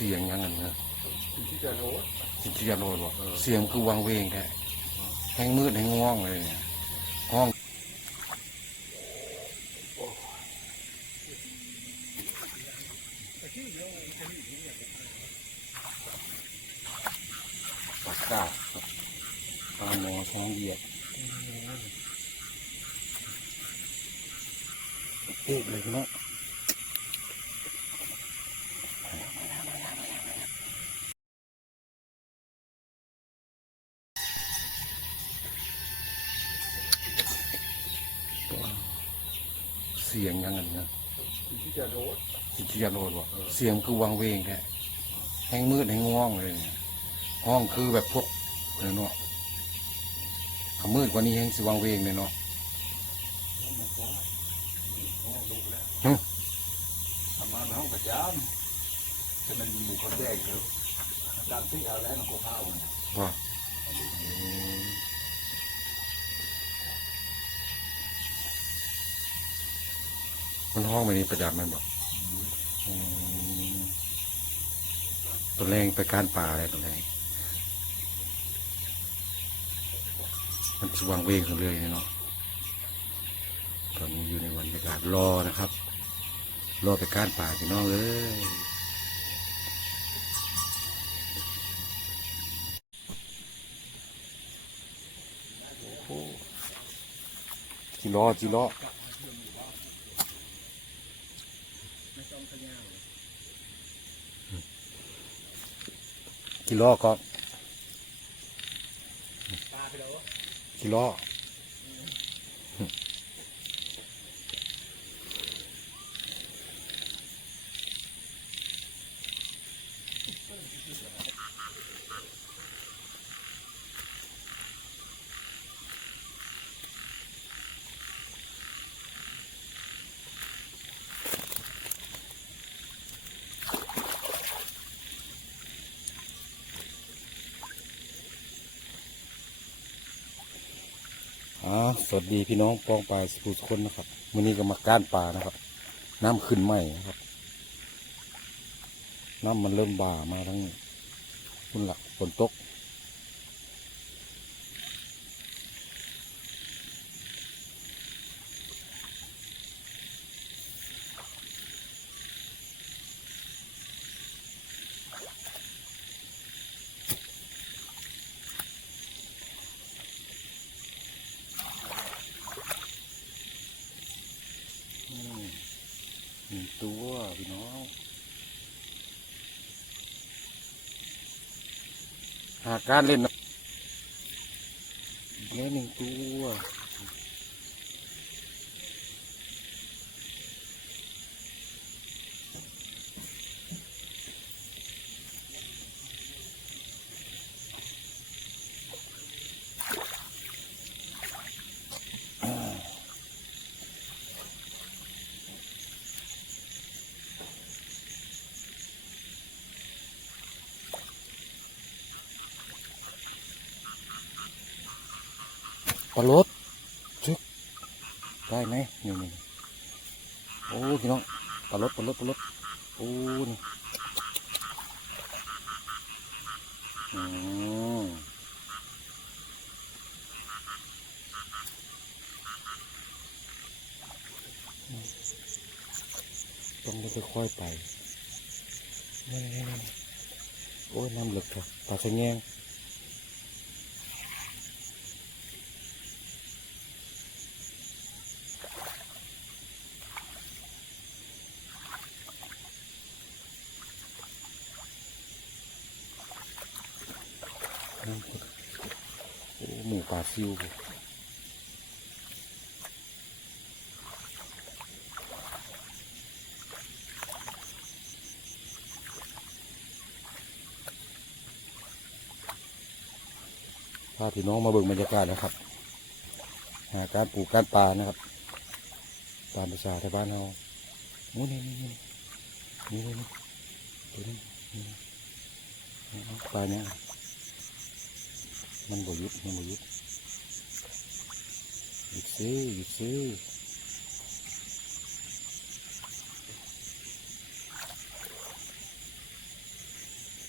สียงยังไงนะที่จะโน้ตสิเจียโรดบอกเสียงคือวังเวงแท้แห้งมืดแห้งง่วงเลยเนี่ยห้องปากกาปลาหมอช้างเหยียดเอ๊ะเลยพี่น้อง เสียงยังไงนะ ที่จะโน้ตสิเจียโรดบอกเสียงคือวังเวงแท้แห้งมืดแห้งง่วงเลยเนี่ยห้องคือแบบพวกเนี่ยเนาะถ้ามืดกว่านี้แห้งสิวังเวงเลยเนาะมันก็ห้องลุกแล้วหึทำมาในห้องประจำจะมันหมู่คนแรกคือตามที่เอาแล้วมันก็เข้าเนี่ยว่า มันห้องไปนี่ประจับมันบอกตัวแรงไปการป่าอะไรตัวแรงมันสว่างเวงขึ้นเรื่อยเนาะตอนนี้อยู่ในวันบรรยากาศรอนะครับ รอไปการป่าพี่น้องเอ้ยจิล้อจิล้อ กิโลก็กิโลอ่า สวัสดีพี่น้องปองปลาสุสคนนะครับวันนี้ก็มาก้านปลานะครับ น้ำขึ้นใหม่นะครับ น้ำมันเริ่มบ่ามาทั้งคุณละฝนตก อืมหนึ่งตัวพี่น้อง หาการเล่นนะเล่นหนึ่งตัว ปลาลดชึกได้ไหมนี่นี่โอ้พี่น้องปลาลดปลาลดปลาลดโอ้นี่อืมต้องค่อยๆไปนี่นี่นี่โอ้ยน้ำเหลึกครับปลาสะแงง น้ำผึ้งโอ้หมูป่า ซิวพาพี่น้องมาเบิ่งบรรยากาศนะครับหาการปลูกการปลานะครับ ตามภาษาชาวบ้านเราโอ้นี่นี่นี่นี่นี่ตัวนี้ปลาเนี่ยมันบ่หยุดมันบ่หยุด หยุดซื้อหยุดซื้อ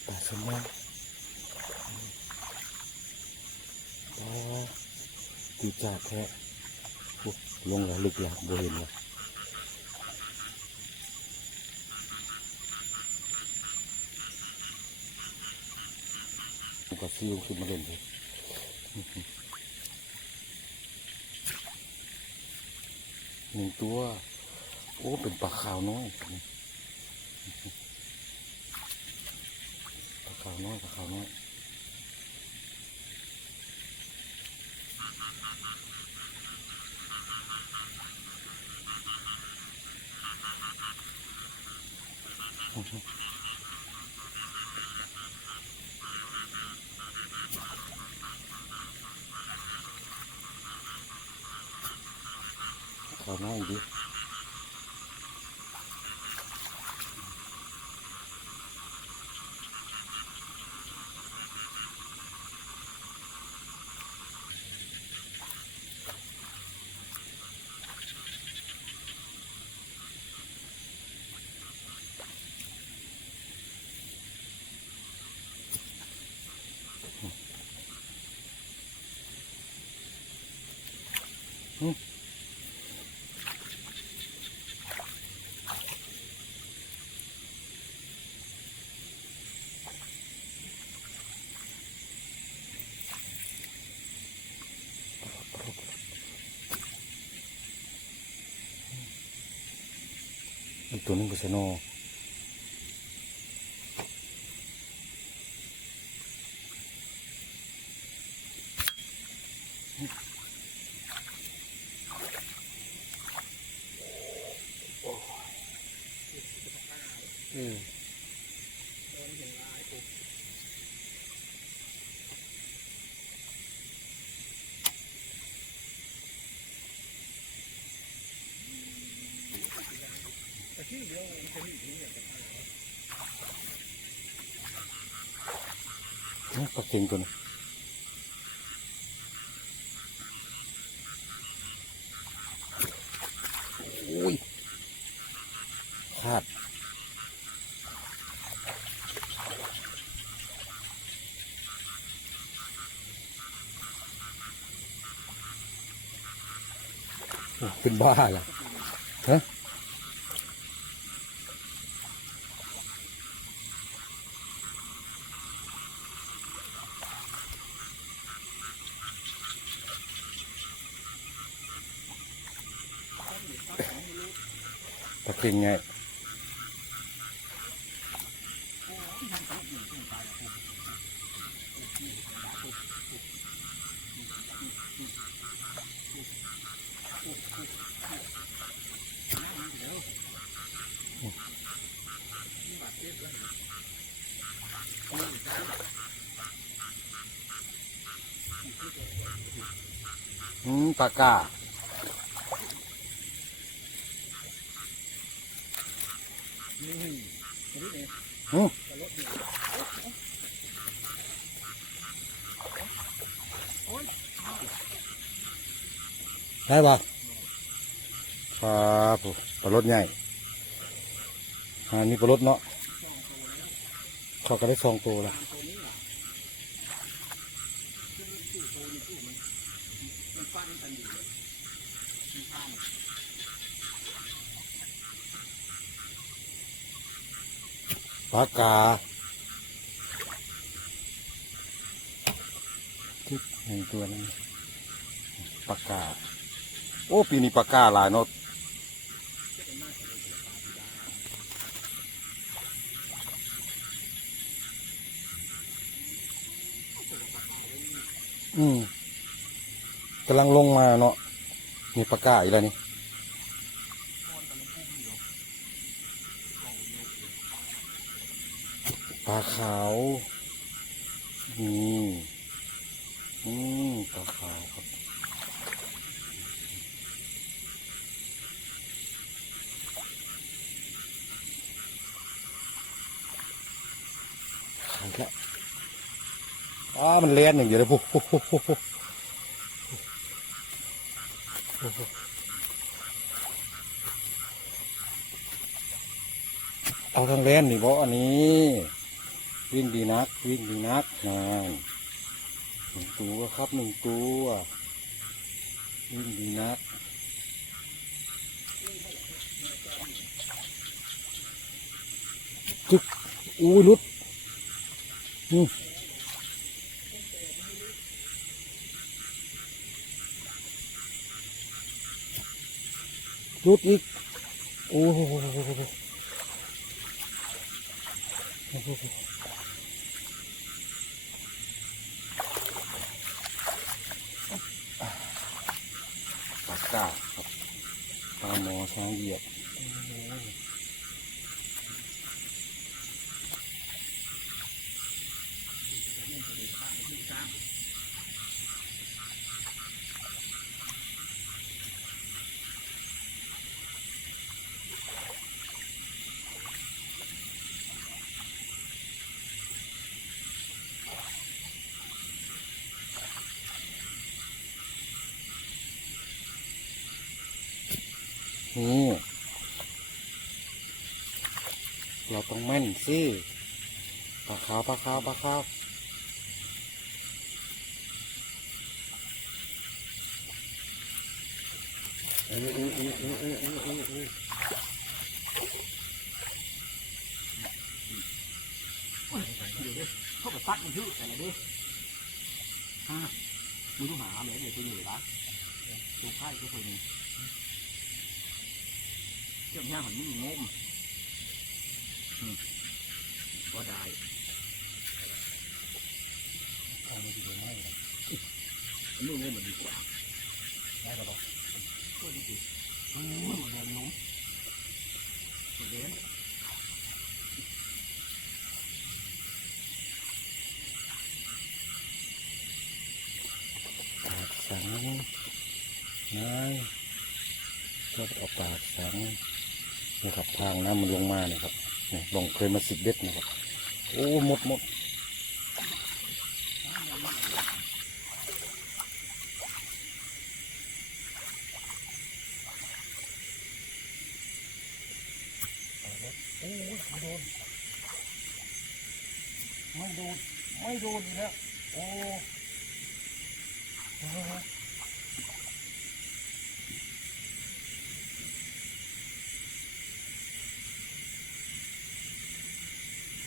ปลาสมองปลาตีจากแค่ลงแล้วลึกแล้วบริเวณแล้กับซิวขึ้นมาเล่นเลย หนึ่งตัว โอ้ เป็นปลาขาวน้อยปลาขาวน้อยปลาขาวน้อยขาวน้อยดิ อีกตัวหนึงก็สโนว์อืมนี่ ปลาเค็งตัวนี้โอ้ยขาดเป็นบ้าเหรอฮะ เค็งไง อืมปลากา โอืมได้ปะครับปลารถใหญ่อันนี้ปลารถเนาะเขาก็ได้สองตัวละ ปลากาทิศหนึ่งตัวนึงปลากา โอ้ ปีนี้ปลากาหลายเนาะอืมกำลังลงมาเนาะมีปลากาอีกแล้วนี่ปลา ขาวนี่อืมปลาขาวครับขายแล้วอ้ามันเลี้ยนอย่างเดียวเลยปุ๊บเอาทางเลียนนี่บ่อันนี้ วิ่งดีนัก วิ่งดีนักนานหนึ่งตัวครับหนึ่งตัวอืมดีนะจึกอู้ยลุดอืมลุดอีกโอ้โหโอ้โหปา ก้าครับปลาหมอช้างเหยียบ มันซื้อปลาขาวปลาขาวปลาขาวอืออืออืออืออืออืออือเขาก็ตัดมันยืดแต่ละเด้ฮะมึงหาเหมือนเด็ยคนอยู่ปะตัวไข่ก็คนนี้เจ้าหน้าหันมึงงม ก็ได้เอาไม่ดีเลยไม่เลยมึงงมมันดีกว่าได้ก็ต้องตัวนี้สิโอ้ยมันเดินน้องมันเดินปากสังนายก็เอาปากสังนะครับทางน้ำมันลงมาเนี่ยครับ เนี่งเคยมาสิบเบ็ดนะครับ โอ้หมดหมดไม่โดไม่โดนไม่โดนอีกแล้วโอ้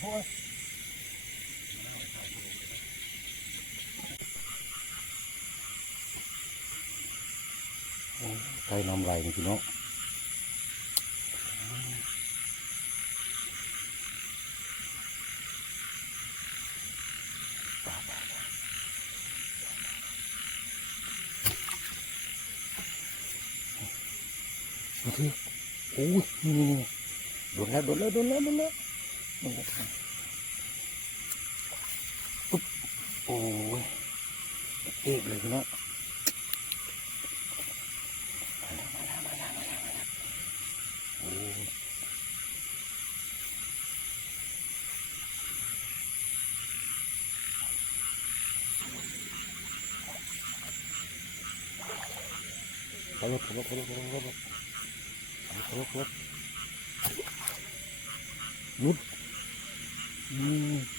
thôi. Cây năm này thì nó. Ui, đốn lá, đốn lá, đốn lá, đốn lá. ดูปุ๊บโอ้ยเอกเลยคุณเนาะขลบขลบขลบขลบขลบขลบขลบลุด 嗯。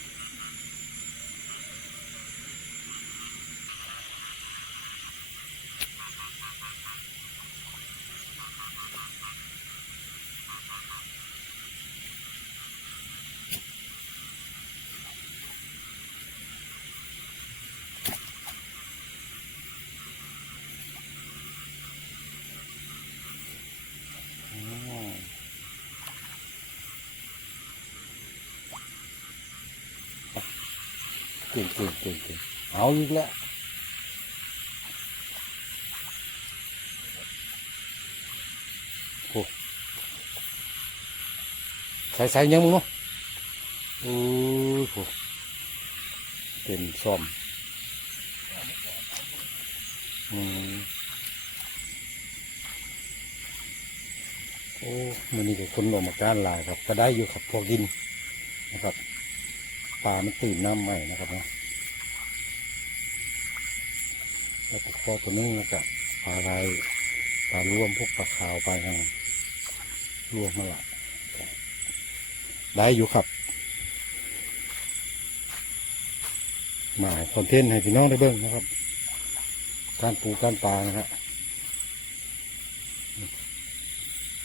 ก่งเก่งเก่งเก่งเอาอีกแล้วโอ้ใส่ใส่ยังมึงเนาะโอ้โหเป็นซ่อมอืมโอ้มันนี่ก็คนออกมาการหลายครับ ก็ได้อยู่ครับพอกินนะครับ ปลามันตื่นน้ำใหม่นะครับนะแล้วก็ข้ตัวนี้นะครัปลาลายปลาร่วมพวกปลาขาวไปลาทางร่วมมาละได้อยู่ครับมาคอนเทนต์ให้พี่น้องได้เบิ่งนะครับ การปูการปลานะครับ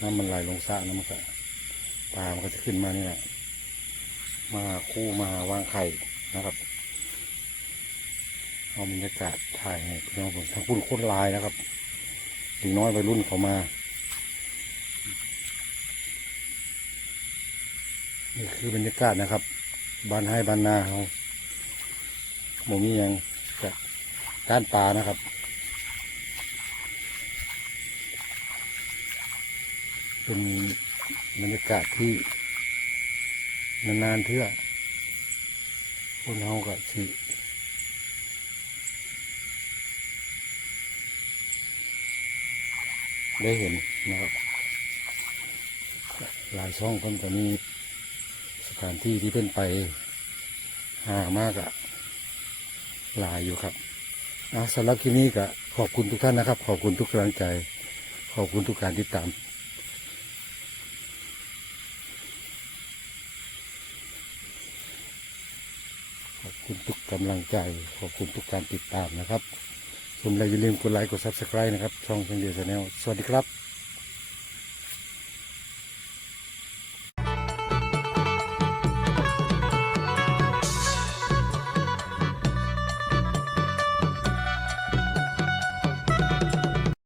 น้ำมันไหลลงสระน้ำมันก็ปลามันก็จะขึ้นมานี่แหละ มาคู่มาวางไข่นะครับเอาบรรยากาศถ่ายให้พี่น้องผมทั้งพุ่นโคตรลายนะครับถึงน้อยไปรุ่นเขามา นี่คือบรรยากาศนะครับบ้านให้บ้านนาเขาหมูมียังจากก้านปลานะครับเป็นบรรยากาศที่ นานๆเทื่อคนเฮาก็สิได้เห็นนะครับหลายช่องคนก็มีสถานที่ที่เป็นไปห่างมากอะหลายอยู่ครับเอาสำหรับที่นี้ก็ขอบคุณทุกท่านนะครับ ขอบคุณทุกกำลังใจ ขอบคุณทุกการติดตาม ขอบคุณทุกกำลังใจ ขอบคุณทุกการติดตามนะครับชมแล้วอย่าลืมกดไลค์กดซับสไคร b e นะครับ ช่องเพียงเดียวชาแนลสวัสดีครับ